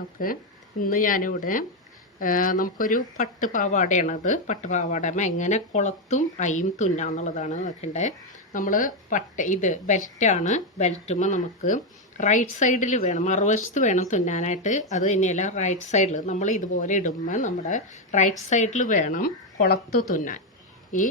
Okay. ഇന്ന് ഞാനിവിടെ നമുക്കൊരു പട്ട് പാവാടയാണത്. പട്ട് പാവാട എങ്ങനെ കുളത്തും അയും തുന്നാന്നുള്ളതാണ് നോക്കണ്ടേ. നമ്മൾ പട്ട് ഇത് ബെൽറ്റാണ്. ബെൽറ്റുമ്പോൾ നമുക്ക് റൈറ്റ് സൈഡിൽ വേണം മറുവശത്ത് വേണം തുന്നാനായിട്ട്. അത് തന്നെയല്ല റൈറ്റ് സൈഡിൽ നമ്മൾ ഇതുപോലെ ഇടുമ്പോൾ നമ്മുടെ റൈറ്റ് സൈഡിൽ വേണം കുളത്ത് തുന്നാൻ. ഈ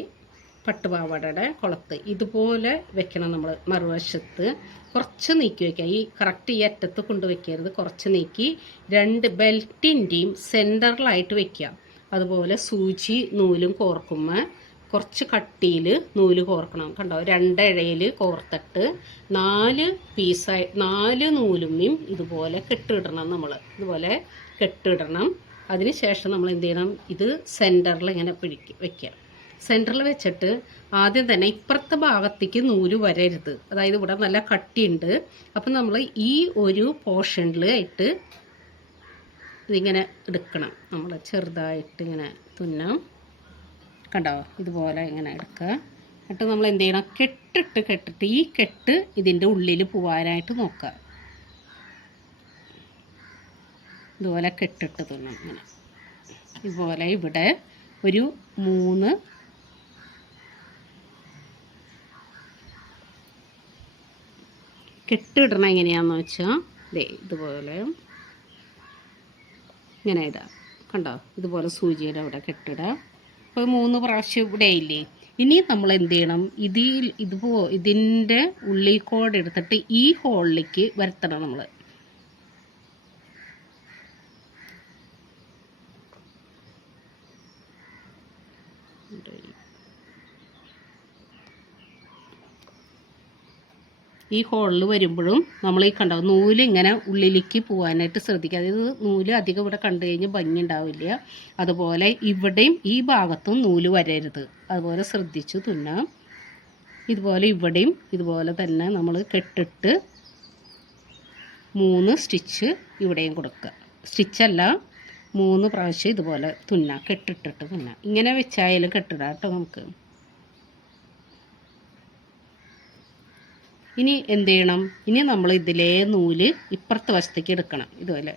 പട്ടുപാവാടയുടെ കുളത്ത്. ഇതുപോലെ വെക്കണം നമ്മൾ മറുവശത്ത്. കുറച്ച് നീക്കി വെക്കുക. ഈ കറക്റ്റ് ഈ അറ്റത്ത് കൊണ്ട് വെക്കരുത്. കുറച്ച് നീക്കി രണ്ട് ബെൽറ്റിന്റെയും സെന്ററിലായിട്ട് വെക്കുക. അതുപോലെ സൂചി നൂലും കോർക്കുമ്പോൾ കുറച്ച് കട്ടിയിൽ നൂൽ കോർക്കണം. കണ്ടോ? രണ്ടിഴയിൽ കോർത്തിട്ട് നാല് പീസായി നാല് നൂലുമ്മയും ഇതുപോലെ കെട്ടിടണം നമ്മൾ ഇതുപോലെ കെട്ടിടണം. അതിന് ശേഷം നമ്മൾ എന്ത് ചെയ്യണം ഇത് സെന്ററിൽ ഇങ്ങനെ പിടിക്കുക വെക്കുക. സെന്ററിൽ വെച്ചിട്ട് ആദ്യം തന്നെ ഇപ്പുറത്തെ ഭാഗത്തേക്ക് നൂൽ വരരുത്. അതായത് ഇവിടെ നല്ല കട്ടിയുണ്ട്. അപ്പം നമ്മൾ ഈ ഒരു പോർഷനിൽ ആയിട്ട് ഇതിങ്ങനെ എടുക്കണം. നമ്മൾ ചെറുതായിട്ട് ഇങ്ങനെ തുന്നാം. കണ്ടോ? ഇതുപോലെ ഇങ്ങനെ എടുക്കുക. എന്നിട്ട് നമ്മൾ എന്ത് ചെയ്യണം? കെട്ടിട്ട് കെട്ടിട്ട് ഈ കെട്ട് ഇതിന്റെ ഉള്ളിൽ പോകാനായിട്ട് നോക്കുക. ഇതുപോലെ കെട്ടിട്ട് തുന്നാം. ഇങ്ങനെ. ഇതുപോലെ ഇവിടെ ഒരു മൂന്ന് കെട്ടിടണം എങ്ങനെയാണെന്ന് വെച്ചാൽ ദേ ഇതുപോലെ ഇങ്ങനെ ഇതാ. കണ്ടോ? ഇതുപോലെ സൂചിയുടെ അവിടെ കെട്ടിടുക അപ്പോൾ മൂന്ന് പ്രാവശ്യം ഇവിടെ ഇല്ലേ? ഇനി നമ്മൾ എന്ത് ചെയ്യണം? ഇതിൽ ഇതുപോ ഇതിന്റെ ഉള്ളി കോഡ് എടുത്തിട്ട് ഈ ഹോളിലേക്ക് വരുത്തണം നമ്മൾ ഈ ഹോളിൽ വരുമ്പോഴും നമ്മൾ ഈ കണ്ടോ നൂൽ ഇങ്ങനെ ഉള്ളിലേക്ക് പോകാനായിട്ട് ശ്രദ്ധിക്കുക. അതായത് നൂൽ അധികം ഇവിടെ കണ്ടു കഴിഞ്ഞാൽ ഭംഗി ഉണ്ടാവില്ല അതുപോലെ ഇവിടെയും ഈ ഭാഗത്തും നൂൽ വരരുത്. അതുപോലെ ശ്രദ്ധിച്ചു തുന്നാം. ഇതുപോലെ ഇവിടെയും ഇതുപോലെ തന്നെ നമ്മൾ കെട്ടിട്ട് മൂന്ന് സ്റ്റിച്ച് ഇവിടെയും കൊടുക്കുക സ്റ്റിച്ചല്ല മൂന്ന് പ്രാവശ്യം ഇതുപോലെ തുന്നാം കെട്ടിട്ടിട്ട് തുന്നാം. ഇങ്ങനെ വെച്ചായാലും കെട്ടിടാം കേട്ടോ നമുക്ക്. ഇനി എന്ത് ചെയ്യണം? ഇനി നമ്മൾ ഇതിലേ നൂൽ ഇപ്പുറത്തെ വശത്തേക്ക് എടുക്കണം. ഇതുപോലെ.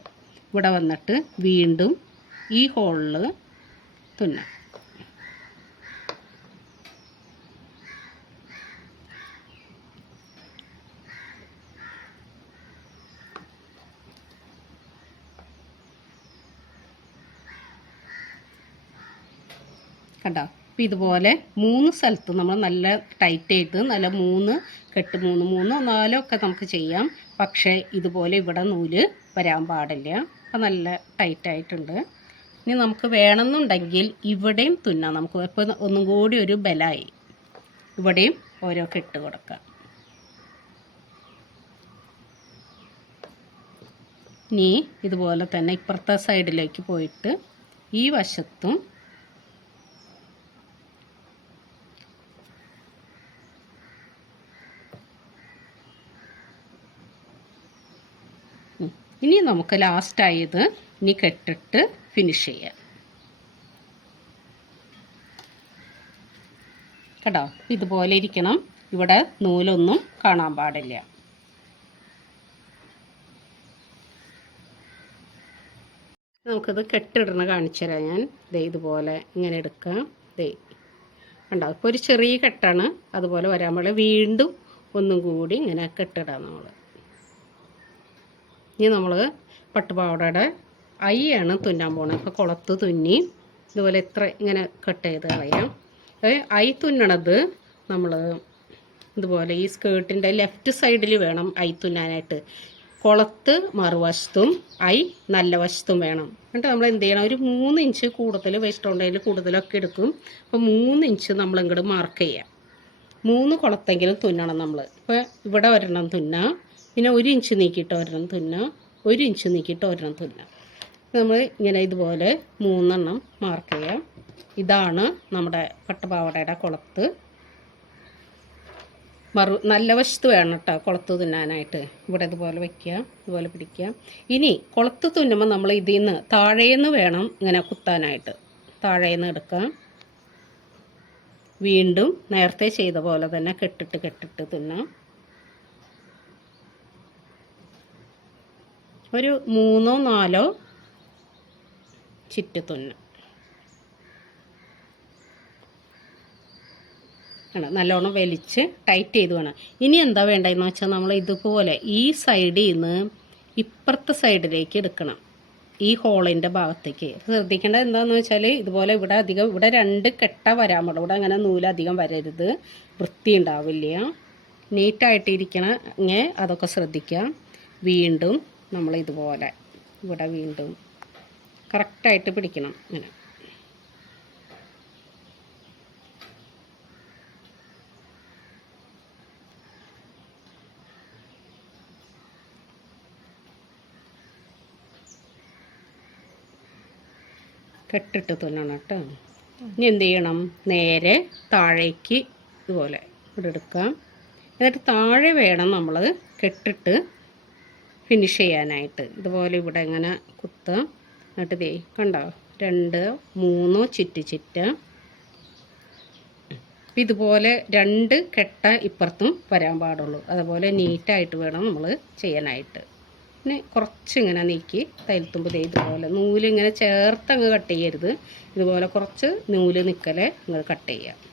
ഇവിടെ വന്നിട്ട് വീണ്ടും ഈ ഹോളിൽ തുന്നാം. കണ്ടോ? അപ്പം ഇതുപോലെ മൂന്ന് സ്ഥലത്ത് നമ്മൾ നല്ല ടൈറ്റ് ആയിട്ട് നല്ല മൂന്ന് കെട്ട് മൂന്ന് മൂന്നോ നാലോ ഒക്കെ നമുക്ക് ചെയ്യാം. പക്ഷേ ഇതുപോലെ ഇവിടെ നൂൽ വരാൻ പാടില്ല. അപ്പം നല്ല ടൈറ്റായിട്ടുണ്ട് ഇനി നമുക്ക് വേണമെന്നുണ്ടെങ്കിൽ ഇവിടെയും തുന്നാം. നമുക്ക് ഇപ്പോൾ ഒന്നും കൂടി ഒരു ബലമായി ഇവിടെയും ഓരോ കെട്ട് കൊടുക്കാം. ഇനി ഇതുപോലെ തന്നെ ഇപ്പുറത്തെ സൈഡിലേക്ക് പോയിട്ട് ഈ വശത്തും ഇനി നമുക്ക് ലാസ്റ്റായത് ഇനി കെട്ടിട്ട് ഫിനിഷ് ചെയ്യാം. കേട്ടോ? ഇതുപോലെ ഇരിക്കണം. ഇവിടെ നൂലൊന്നും കാണാൻ പാടില്ല. നമുക്കിത് കെട്ടിടണ കാണിച്ചു തരാം ഞാൻ. ദേ ഇതുപോലെ ഇങ്ങനെ എടുക്കാം. ദേ. കണ്ടോ? ഇപ്പോൾ ഒരു ചെറിയ കെട്ടാണ്. അതുപോലെ വരാൻ പാടില്ല. വീണ്ടും ഒന്നും കൂടി ഇങ്ങനെ കെട്ടിടാം നമ്മൾ ഇനി നമ്മൾ പട്ടുപാവടയുടെ ഐ ആണ് തുന്നാൻ പോകുന്നത് ഇപ്പോൾ കുളത്ത് തുന്നി ഇതുപോലെ എത്ര ഇങ്ങനെ കട്ട് ചെയ്ത് കളയാം. ഐ തുന്നണത് നമ്മൾ ഇതുപോലെ ഈ സ്കേർട്ടിന്റെ ലെഫ്റ്റ് സൈഡിൽ വേണം ഐ തുന്നാനായിട്ട്. കുളത്ത് മറുവശത്തും ഐ നല്ല വശത്തും വേണം. എന്നിട്ട് നമ്മൾ എന്ത് ചെയ്യണം? ഒരു മൂന്ന് ഇഞ്ച് കൂടുതൽ വേസ്റ്റ് ഉണ്ടെങ്കിൽ കൂടുതലൊക്കെ എടുക്കും. അപ്പോൾ മൂന്ന് ഇഞ്ച് നമ്മൾ ഇങ്ങോട്ട് മാർക്ക് ചെയ്യാം. മൂന്ന് കുളത്തെങ്കിലും തുന്നണം നമ്മൾ ഇപ്പോൾ ഇവിടെ ഒരെണ്ണം തുന്നാം. പിന്നെ ഒരു ഇഞ്ച് നീക്കിയിട്ട് ഒരെണ്ണം തുന്നാം ഒരു ഇഞ്ച് നീക്കിയിട്ട് ഒരെണ്ണം തുന്നാം. നമ്മൾ ഇങ്ങനെ ഇതുപോലെ മൂന്നെണ്ണം മാർക്ക് ചെയ്യാം. ഇതാണ് നമ്മുടെ പട്ടുപാവടയുടെ കുളത്ത്. മറു നല്ല വശത്ത് വേണം കേട്ടോ കുളത്ത് തുന്നാനായിട്ട്. ഇവിടെ ഇതുപോലെ വയ്ക്കുക ഇതുപോലെ പിടിക്കുക. ഇനി കുളത്ത് തുന്നുമ്പോൾ നമ്മൾ ഇതിൽ നിന്ന് താഴേന്ന് വേണം ഇങ്ങനെ കുത്താനായിട്ട്. താഴേന്ന് എടുക്കാം. വീണ്ടും നേരത്തെ ചെയ്ത പോലെ തന്നെ കെട്ടിട്ട് കെട്ടിട്ട് തുന്നാം. ഒരു മൂന്നോ നാലോ ചുറ്റുതുന്ന്. നല്ലോണം വലിച്ച് ടൈറ്റ് ചെയ്ത് വേണം. ഇനി എന്താ വേണ്ടതെന്ന് വെച്ചാൽ നമ്മൾ ഇതുപോലെ ഈ സൈഡിൽ നിന്ന് ഇപ്പുറത്തെ സൈഡിലേക്ക് എടുക്കണം. ഈ ഹോളിന്റെ ഭാഗത്തേക്ക്. ശ്രദ്ധിക്കേണ്ടത് എന്താണെന്ന് വെച്ചാൽ ഇതുപോലെ ഇവിടെ അധികം ഇവിടെ രണ്ട് കെട്ട വരാൻ പാടും ഇവിടെ അങ്ങനെ നൂലധികം വരരുത്. വൃത്തി ഉണ്ടാവില്ല. നീറ്റായിട്ടിരിക്കണ അതൊക്കെ ശ്രദ്ധിക്കാം വീണ്ടും നമ്മൾ ഇതുപോലെ ഇവിടെ വീണ്ടും കറക്റ്റായിട്ട് പിടിക്കണം ഇങ്ങനെ. കെട്ടിട്ട് തുന്നണം കേട്ടോ. ഇനി എന്ത് ചെയ്യണം? നേരെ താഴേക്ക് ഇതുപോലെ ഇവിടെ എടുക്കാം. എന്നിട്ട് താഴെ വേണം നമ്മൾ കെട്ടിട്ട് ഫിനിഷ് ചെയ്യാനായിട്ട്. ഇതുപോലെ ഇവിടെ ഇങ്ങനെ കുത്തുക എന്നിട്ട് ദേ കണ്ടോ? രണ്ട് മൂന്നോ ചുറ്റ് ചുറ്റ്. ഇതുപോലെ രണ്ട് കെട്ട ഇപ്പുറത്തും വരാൻ പാടുള്ളൂ. അതുപോലെ നീറ്റായിട്ട് വേണം നമ്മൾ ചെയ്യാനായിട്ട്. പിന്നെ കുറച്ചിങ്ങനെ നീക്കി തൈലത്തുമ്പ് ദേ ഇതുപോലെ നൂലിങ്ങനെ ചേർത്ത് അങ്ങ് കട്ട് ചെയ്യരുത്. ഇതുപോലെ കുറച്ച് നൂൽ നിൽക്കലേ നിങ്ങൾ കട്ട് ചെയ്യുക